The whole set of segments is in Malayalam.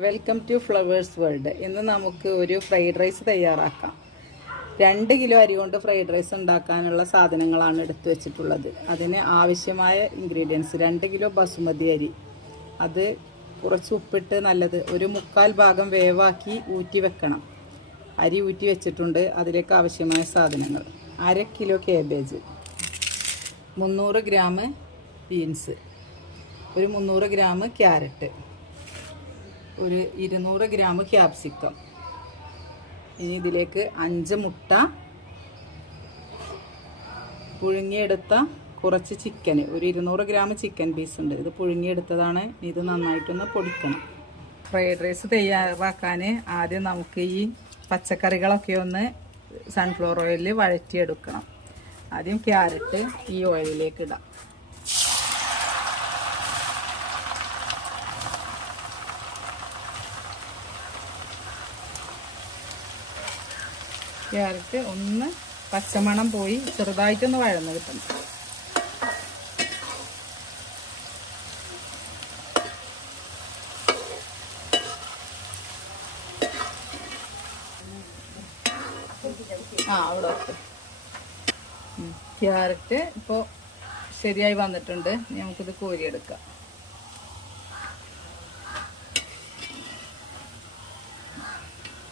Welcome to flowers world. ഇന്ന് നമുക്ക് ഒരു ഫ്രൈഡ് റൈസ് തയ്യാറാക്കാം. 2 കിലോ അരി കൊണ്ട് ഫ്രൈഡ് റൈസ് ഉണ്ടാക്കാനുള്ള സാധനങ്ങളാണ് എടുത്തു വെച്ചിട്ടുള്ളത്. അതിന് ആവശ്യമായ ഇൻഗ്രീഡിയൻസ് 2 കിലോ ബസുമതി അരി, അത് കുറച്ച് ഉപ്പിട്ട് നല്ലത് 1/4 ഭാഗം വേവാക്കി ഊറ്റി വെക്കണം. അരി ഊറ്റി വെച്ചിട്ടുണ്ട്. അതിലേക്ക് ആവശ്യമായ സാധനങ്ങൾ: 1/2 കിലോ കേബേജ്, 300 ഗ്രാം ബീൻസ്, ഒരു 300 ഗ്രാം ക്യാരറ്റ്, ഒരു 200 ഗ്രാം ക്യാപ്സിക്കം. ഇനി ഇതിലേക്ക് 5 മുട്ട, പുഴുങ്ങിയെടുത്ത കുറച്ച് ചിക്കന്, ഒരു 200 ഗ്രാം ചിക്കൻ പീസ് ഉണ്ട്. ഇത് പുഴുങ്ങിയെടുത്തതാണ്. ഇത് നന്നായിട്ടൊന്ന് പൊടിക്കണം. ഫ്രൈഡ് റൈസ് തയ്യാറാക്കാൻ ആദ്യം നമുക്ക് ഈ പച്ചക്കറികളൊക്കെ ഒന്ന് സൺഫ്ലവർ ഓയിലിൽ വഴറ്റിയെടുക്കണം. ആദ്യം ക്യാരറ്റ് ഈ ഓയിലിലേക്ക് ഇടാം. ക്യാരറ്റ് ഒന്ന് പച്ചമണം പോയി ചെറുതായിട്ടൊന്ന് വഴന്ന് കിട്ടണം. അവിടെ ക്യാരറ്റ് ഇപ്പോൾ ശരിയായി വന്നിട്ടുണ്ട്. നമുക്കിത് കോരിയെടുക്കാം.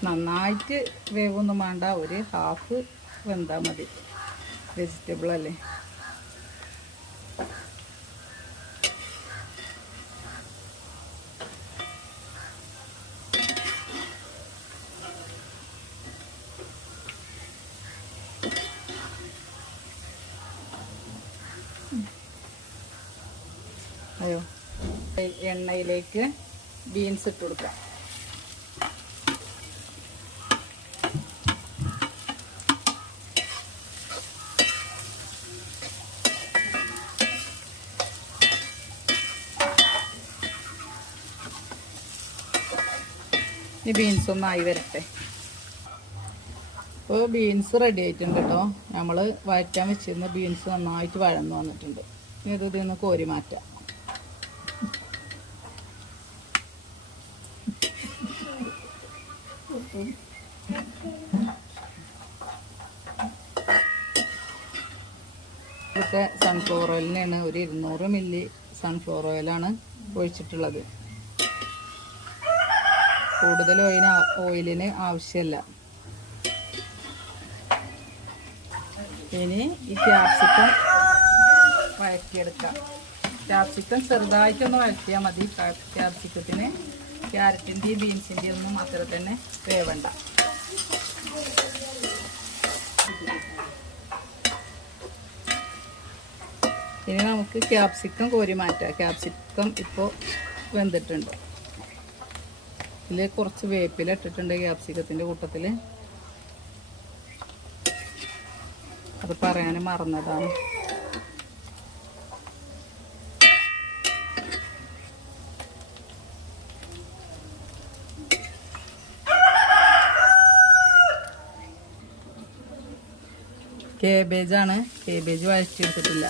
നന്നായിട്ട് വേവൊന്നും വേണ്ട, ഒരു ഹാഫ് വെന്താൽ മതി. വെജിറ്റബിൾ അല്ലേ. അയ്യോ, എണ്ണയിലേക്ക് ബീൻസ് ഇട്ട് കൊടുക്കാം. ഈ ബീൻസ് ഒന്ന് ആയി വരട്ടെ. ഇപ്പോൾ ബീൻസ് റെഡി ആയിട്ടുണ്ട് കേട്ടോ. നമ്മൾ വഴറ്റാൻ വെച്ചിരുന്ന ബീൻസ് നന്നായിട്ട് വഴന്ന് വന്നിട്ടുണ്ട്. ഇത് ഇതിന്ന് കോരി മാറ്റാം. ഇതൊക്കെ സൺഫ്ലവർ ഓയിലിനാണ്. ഒരു 200 മില്ലി സൺഫ്ലവർ ഓയിലാണ് ഒഴിച്ചിട്ടുള്ളത്. കൂടുതൽ ഓയിലിന് ആവശ്യമില്ല. ഇനി ഈ ക്യാപ്സിക്കം വഴറ്റിയെടുക്കാം. ക്യാപ്സിക്കം ചെറുതായിട്ടൊന്ന് വഴറ്റിയാൽ മതി. ക്യാപ്സിക്കത്തിന് ക്യാരറ്റിൻ്റെയും ബീൻസിൻ്റെയും ഒന്നും അത്ര തന്നെ വേവണ്ട. ഇനി നമുക്ക് ക്യാപ്സിക്കം കോരി മാറ്റാം. ക്യാപ്സിക്കം ഇപ്പോൾ വെന്തിട്ടുണ്ട്. ഇതിൽ കുറച്ച് വേപ്പില ഇട്ടിട്ടുണ്ട് ക്യാപ്സിക്കത്തിൻ്റെ കൂട്ടത്തിൽ. അത് പറയാൻ മറന്നതാണ്. കേബേജാണ്. കേബേജ് വഴറ്റിയെടുത്തിട്ടില്ല.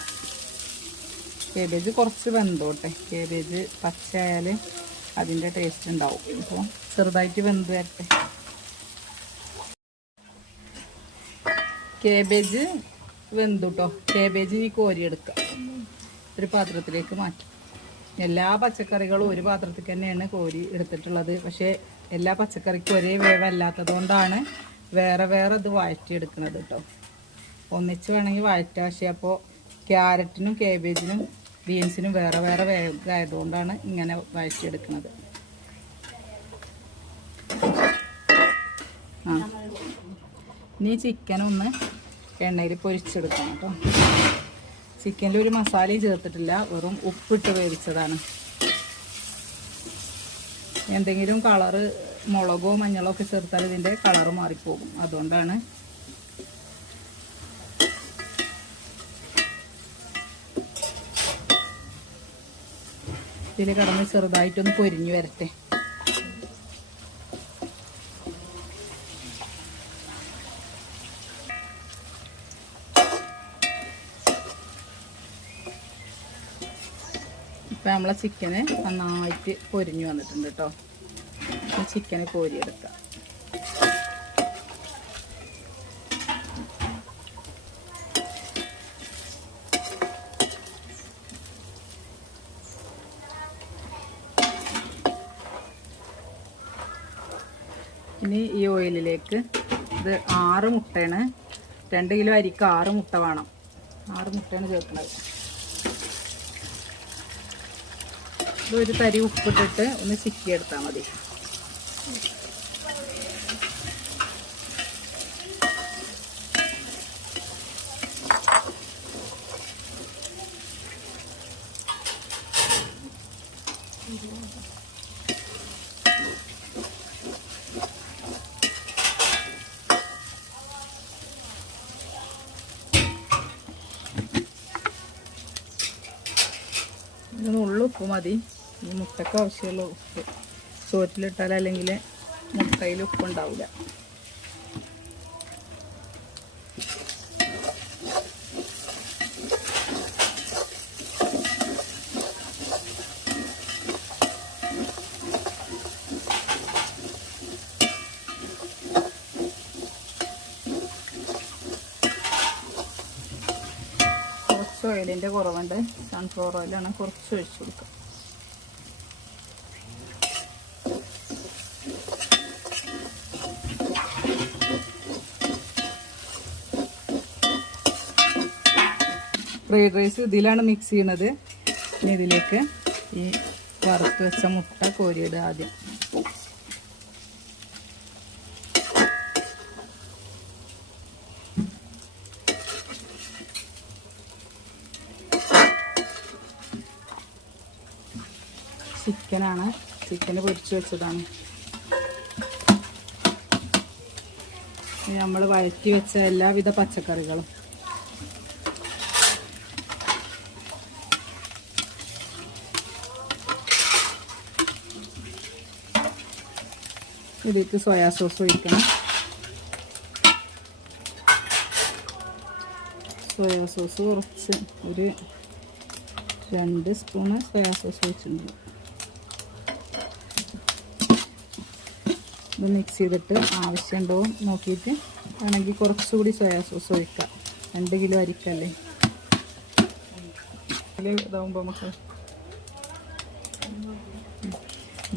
കേബേജ് കുറച്ച് വെന്തോട്ടെ. കേബേജ് പച്ചയായാൽ അതിൻ്റെ ടേസ്റ്റ് ഉണ്ടാവും. അപ്പോൾ ചെറുതായിട്ട് വെന്ത് വരട്ടെ. കേബേജ് വെന്തു കേട്ടോ. കേബേജ് ഈ കോരിയെടുക്കുക. ഒരു പാത്രത്തിലേക്ക് മാറ്റും. എല്ലാ പച്ചക്കറികളും ഒരു പാത്രത്തിൽ തന്നെയാണ് കോരി എടുത്തിട്ടുള്ളത്. പക്ഷേ എല്ലാ പച്ചക്കറിക്കും ഒരേ വേവല്ലാത്തത് കൊണ്ടാണ് വേറെ വേറെ ഇത് വഴറ്റിയെടുക്കുന്നത് കേട്ടോ. ഒന്നിച്ച് വേണമെങ്കിൽ വഴറ്റാം. പക്ഷേ അപ്പോൾ ക്യാരറ്റിനും കേബേജിനും ബീൻസിനും വേറെ വേറെ വേഗമായതുകൊണ്ടാണ് ഇങ്ങനെ വഴറ്റിയെടുക്കുന്നത്. ഇനി ചിക്കനൊന്ന് എണ്ണയിൽ പൊരിച്ചെടുക്കണം കേട്ടോ. ചിക്കനിൽ ഒരു മസാലയും ചേർത്തിട്ടില്ല, വെറും ഉപ്പിട്ട് വേവിച്ചതാണ്. എന്തെങ്കിലും കളറ് മുളകോ മഞ്ഞളോ ഒക്കെ ചേർത്താൽ ഇതിൻ്റെ കളറ് മാറിപ്പോകും. അതുകൊണ്ടാണ്. ഇതിൽ കിടന്ന് ചെറുതായിട്ടൊന്ന് പൊരിഞ്ഞു വരട്ടെ. ഇപ്പം നമ്മളെ ചിക്കന് നന്നായിട്ട് പൊരിഞ്ഞു വന്നിട്ടുണ്ട് കേട്ടോ. ചിക്കന് കോരിയെടുക്കാം. ഇനി ഈ ഓയിലിലേക്ക് ഇത് 6 മുട്ടയാണ്. 2 കിലോ അരിക്ക് 6 മുട്ട വേണം. 6 മുട്ടയാണ് ചേർക്കുന്നത്. ഇതൊരു തരി ഉപ്പിട്ടിട്ട് ഒന്ന് ചിക്കിയെടുത്താൽ മതി. ഇതിനുള്ള ഉപ്പ് മതി. ഈ മുട്ടയ്ക്ക് ആവശ്യമുള്ള ഉപ്പ് ചോറ്റിലിട്ടാൽ അല്ലെങ്കിൽ മുട്ടയിൽ ഉപ്പുണ്ടാവില്ല. കുറച്ച് ഓയിലിൻ്റെ കുറവുണ്ട്. സൺഫ്ലവർ ഓയിലാണ്, കുറച്ച് ഒഴിച്ചു കൊടുക്കുക. ഫ്രൈഡ് റൈസ് ഇതിലാണ് മിക്സ് ചെയ്യണത്. ഇനി ഇതിലേക്ക് ഈ വറുത്ത് വെച്ച മുട്ട കോരിയിടുക ആദ്യം. ചിക്കനാണ്, ചിക്കന് പൊരിച്ച് വെച്ചതാണ്. നമ്മൾ വഴറ്റി വെച്ച എല്ലാവിധ പച്ചക്കറികളും ഇതിലേക്ക് സോയാ സോസ് ഒഴിക്കണം. സോയാ സോസ് കുറച്ച് ഒരു 2 സ്പൂണ് സോയാ സോസ് ഒഴിച്ചിട്ടുണ്ട്. ഇത് മിക്സ് ചെയ്തിട്ട് ആവശ്യമുണ്ടോ നോക്കിയിട്ട് വേണമെങ്കിൽ കുറച്ചുകൂടി സോയാ സോസ് ഒഴിക്കാം. 2 കിലോ അരിക്കല്ലേ, ഇതാവുമ്പോൾ നമുക്ക്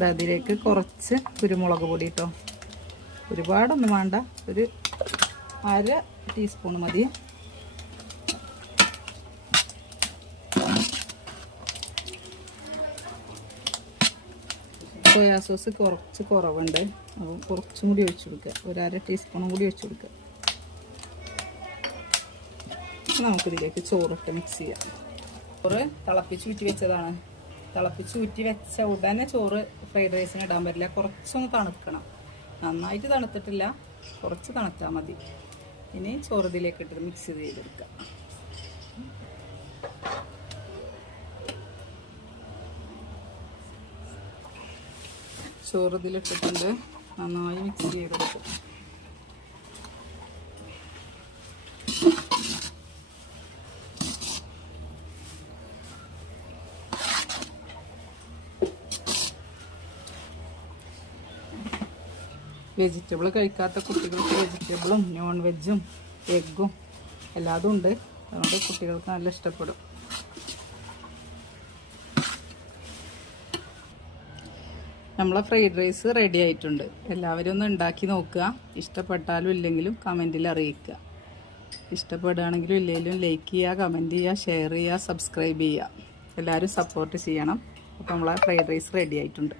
അതിലേക്ക് കുറച്ച് കുരുമുളക് പൊടി കേട്ടോ. ഒരുപാടൊന്നും വേണ്ട, ഒരു 1/2 ടീസ്പൂൺ മതി. സോയാ സോസ് കുറച്ച് കുറവുണ്ട്, അപ്പം കുറച്ചും കൂടി ഒഴിച്ചു കൊടുക്കുക. ഒരു 1/2 ടീസ്പൂണും കൂടി ഒഴിച്ചു കൊടുക്കുക. നമുക്കിതിലേക്ക് ചോറിട്ട് മിക്സ് ചെയ്യാം. ചോറ് തിളപ്പിച്ച് ഊറ്റി വെച്ചതാണ്. തിളപ്പിച്ച് ഊറ്റി വെച്ച ഉടനെ ചോറ് ഫ്രൈഡ് റൈസിന് ഇടാൻ പറ്റില്ല. കുറച്ചൊന്ന് തണുക്കണം. നന്നായിട്ട് തണുത്തിട്ടില്ല, കുറച്ച് തണുത്താൽ മതി. ഇനി ചോറ് ഇതിലേക്ക് ഇട്ടിട്ട് മിക്സ് ചെയ്തെടുക്കാം. ചോറ് ഇതിലിട്ടിട്ടുണ്ട്, നന്നായി മിക്സ് ചെയ്തെടുക്കും. വെജിറ്റബിൾ കഴിക്കാത്ത കുട്ടികൾക്ക് വെജിറ്റബിളും നോൺ വെജും എഗ്ഗും എല്ലാതും ഉണ്ട്. അതുകൊണ്ട് കുട്ടികൾക്ക് നല്ല ഇഷ്ടപ്പെടും. നമ്മളെ ഫ്രൈഡ് റൈസ് റെഡി ആയിട്ടുണ്ട്. എല്ലാവരും ഒന്ന് ഉണ്ടാക്കി നോക്കുക. ഇഷ്ടപ്പെട്ടാലും ഇല്ലെങ്കിലും കമൻറ്റിൽ അറിയിക്കുക. ഇഷ്ടപ്പെടുകയാണെങ്കിലും ഇല്ലെങ്കിലും ലൈക്ക് ചെയ്യുക, കമൻറ്റ് ചെയ്യുക, ഷെയർ ചെയ്യുക, സബ്സ്ക്രൈബ് ചെയ്യുക. എല്ലാവരും സപ്പോർട്ട് ചെയ്യണം. അപ്പോൾ നമ്മളെ ഫ്രൈഡ് റൈസ് റെഡി ആയിട്ടുണ്ട്.